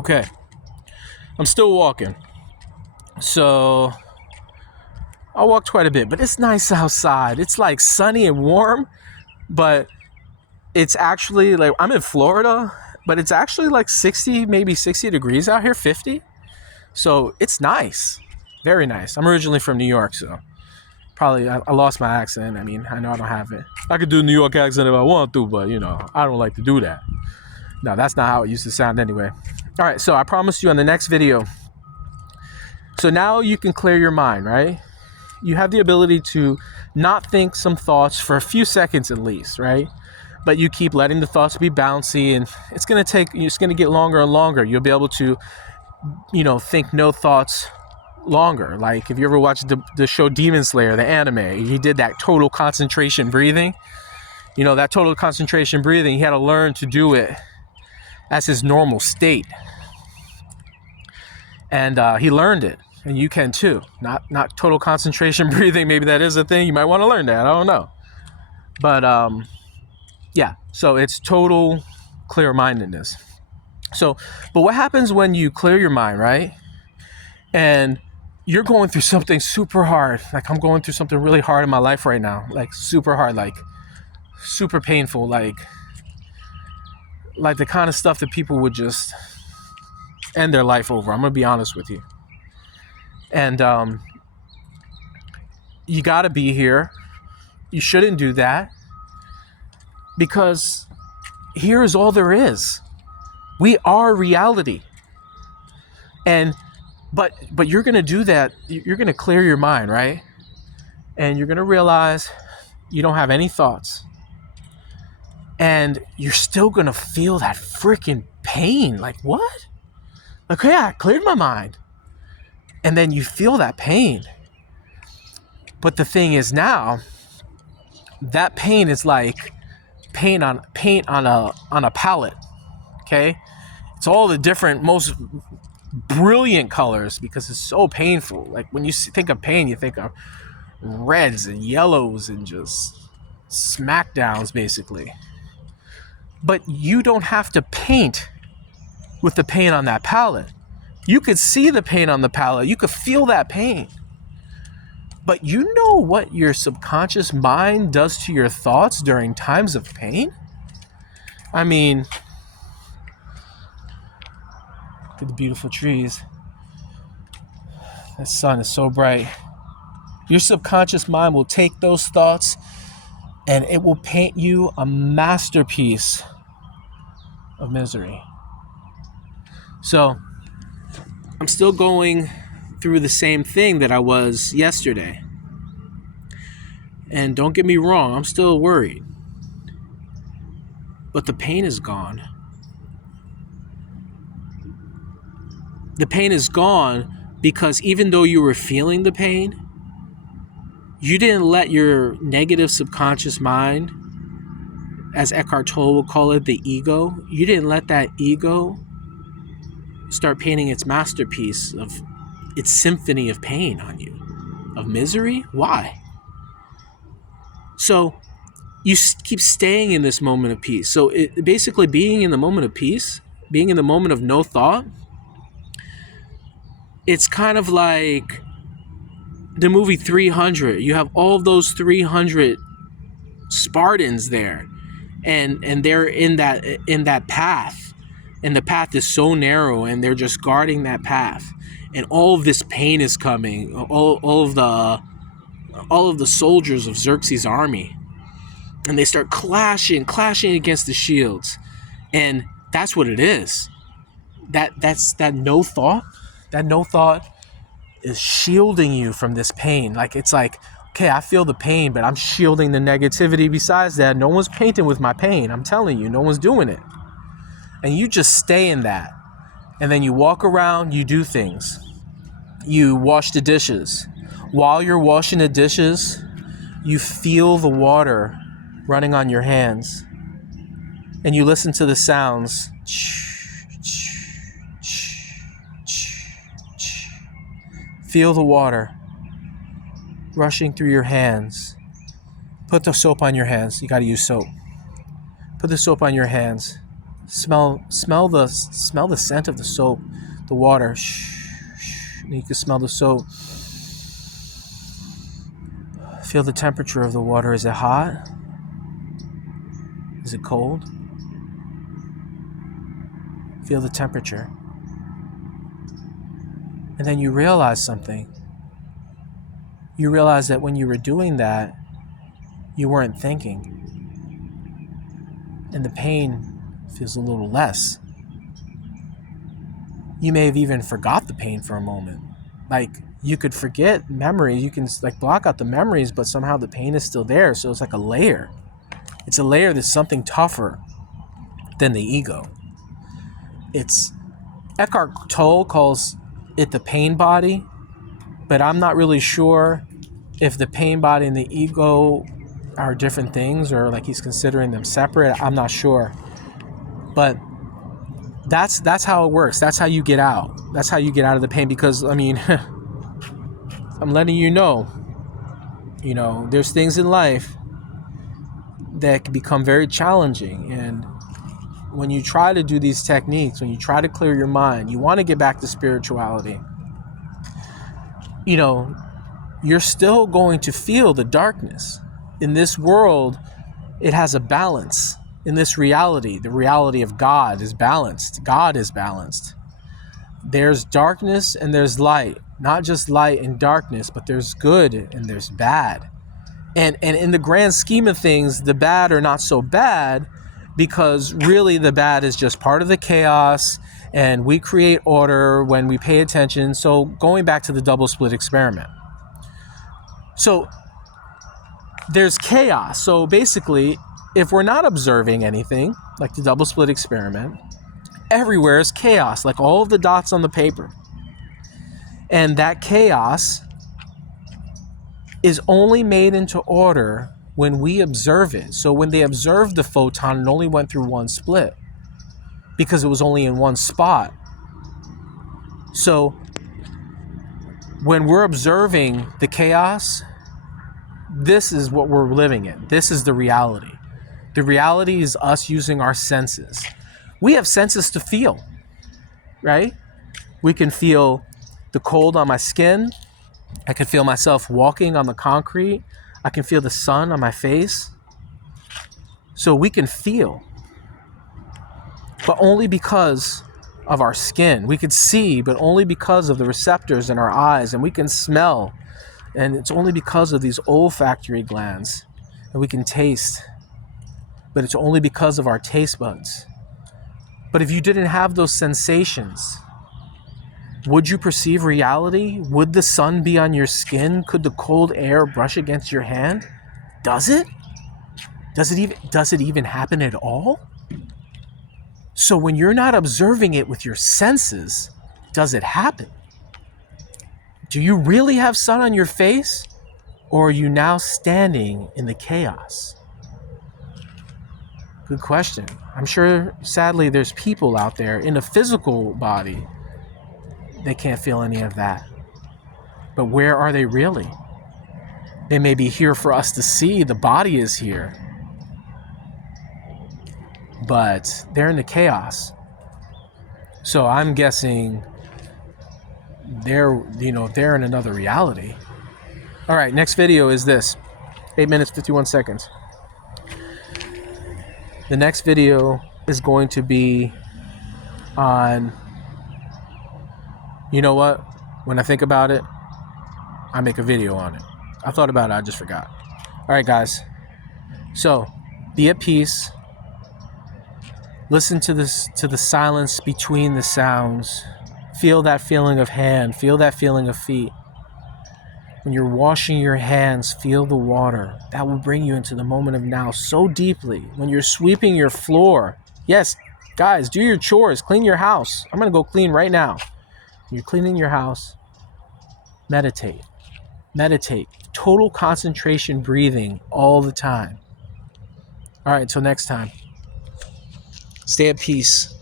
Okay, I'm still walking. So I walked quite a bit, but it's nice outside. It's like sunny and warm, but it's actually like I'm in Florida, but it's actually like 60, maybe 60 degrees out here, 50. So it's nice. Very nice. I'm originally from New York, so probably I lost my accent. I mean, I know I don't have it. I could do a New York accent if I want to, but I don't like to do that. No, that's not how it used to sound anyway. All right, so I promised you on the next video. So now you can clear your mind, right? You have the ability to not think some thoughts for a few seconds at least, right? But you keep letting the thoughts be bouncy, and it's going to get longer and longer. You'll be able to, think no thoughts longer. Like if you ever watched the show Demon Slayer, the anime, he did that total concentration breathing. That total concentration breathing, he had to learn to do it as his normal state. And he learned it. And you can too. Not total concentration breathing. Maybe that is a thing. You might want to learn that. I don't know. But yeah. So it's total clear-mindedness. But what happens when you clear your mind, right? And you're going through something super hard. Like I'm going through something really hard in my life right now. Like super hard. Like super painful. Like the kind of stuff that people would just end their life over. I'm going to be honest with you. And you got to be here. You shouldn't do that because here is all there is. We are reality. And but you're going to do that. You're going to clear your mind, right? And you're going to realize you don't have any thoughts. And you're still going to feel that freaking pain. Like, what? Okay, I cleared my mind. And then you feel that pain. But the thing is now, that pain is like paint on a palette. Okay? It's all the different, most brilliant colors because it's so painful. Like when you think of pain, you think of reds and yellows and just smackdowns basically. But you don't have to paint with the paint on that palette. You could see the pain on the palette. You could feel that pain. But you know what your subconscious mind does to your thoughts during times of pain? I mean, look at the beautiful trees. The sun is so bright. Your subconscious mind will take those thoughts and it will paint you a masterpiece of misery. So, I'm still going through the same thing that I was yesterday. And don't get me wrong, I'm still worried. But the pain is gone. The pain is gone because even though you were feeling the pain, you didn't let your negative subconscious mind, as Eckhart Tolle would call it, the ego, you didn't let that ego start painting its masterpiece of its symphony of pain on you, of misery. Why? So you keep staying in this moment of peace. So basically being in the moment of peace, being in the moment of no thought, it's kind of like the movie 300. You have all of those 300 Spartans there, and they're in that path. And the path is so narrow, and they're just guarding that path. And all of this pain is coming. All of the soldiers of Xerxes' army, and they start clashing against the shields. And that's what it is. That's that no thought. That no thought is shielding you from this pain. Like it's like, okay, I feel the pain, but I'm shielding the negativity. Besides that, no one's painting with my pain. I'm telling you, no one's doing it. And you just stay in that. And then you walk around, you do things. You wash the dishes. While you're washing the dishes, you feel the water running on your hands. And you listen to the sounds. Feel the water rushing through your hands. Put the soap on your hands. You got to use soap. Put the soap on your hands. Smell the scent of the soap, the water. And you can smell the soap. Feel the temperature of the water. Is it hot? Is it cold? Feel the temperature. And then you realize something. You realize that when you were doing that, you weren't thinking. And the pain feels a little less. You may have even forgot the pain for a moment. Like, you could forget memories. You can block out the memories, but somehow the pain is still there. So it's like a layer. It's a layer that's something tougher than the ego. It's Eckhart Tolle calls it the pain body, but I'm not really sure if the pain body and the ego are different things, or he's considering them separate. I'm not sure. But that's how it works. That's how you get out. That's how you get out of the pain, because I'm letting you know, there's things in life that can become very challenging. And when you try to do these techniques, when you try to clear your mind, you want to get back to spirituality, you're still going to feel the darkness. In this world, it has a balance. In this reality, the reality of God is balanced. God is balanced. There's darkness and there's light. Not just light and darkness, but there's good and there's bad. And in the grand scheme of things, the bad are not so bad, because really the bad is just part of the chaos, and we create order when we pay attention. So going back to the double split experiment. So there's chaos. So basically, if we're not observing anything, like the double split experiment, everywhere is chaos, like all of the dots on the paper. And that chaos is only made into order when we observe it. So when they observed the photon, it only went through one split because it was only in one spot. So when we're observing the chaos, this is what we're living in. This is the reality. The reality is us using our senses. We have senses to feel, right? We can feel the cold on my skin. I can feel myself walking on the concrete. I can feel the sun on my face. So we can feel, but only because of our skin. We could see, but only because of the receptors in our eyes. And we can smell, and it's only because of these olfactory glands. And we can taste, but it's only because of our taste buds. But if you didn't have those sensations, would you perceive reality? Would the sun be on your skin? Could the cold air brush against your hand? Does it? Does it even happen at all? So when you're not observing it with your senses, does it happen? Do you really have sun on your face? Or are you now standing in the chaos? Good question. I'm sure, sadly, there's people out there in a physical body. They can't feel any of that. But where are they really? They may be here for us to see. The body is here. But they're in the chaos. So I'm guessing they're in another reality. All right, next video is this. 8 minutes, 51 seconds. The next video is going to be on, you know what? When I think about it, I make a video on it. I thought about it, I just forgot. All right, guys. So, be at peace. Listen to the silence between the sounds. Feel that feeling of hand. Feel that feeling of feet. When you're washing your hands, feel the water. That will bring you into the moment of now so deeply. When you're sweeping your floor, yes, guys, do your chores, clean your house. I'm going to go clean right now. When you're cleaning your house, meditate. Meditate. Total concentration breathing all the time. All right, until next time. Stay at peace.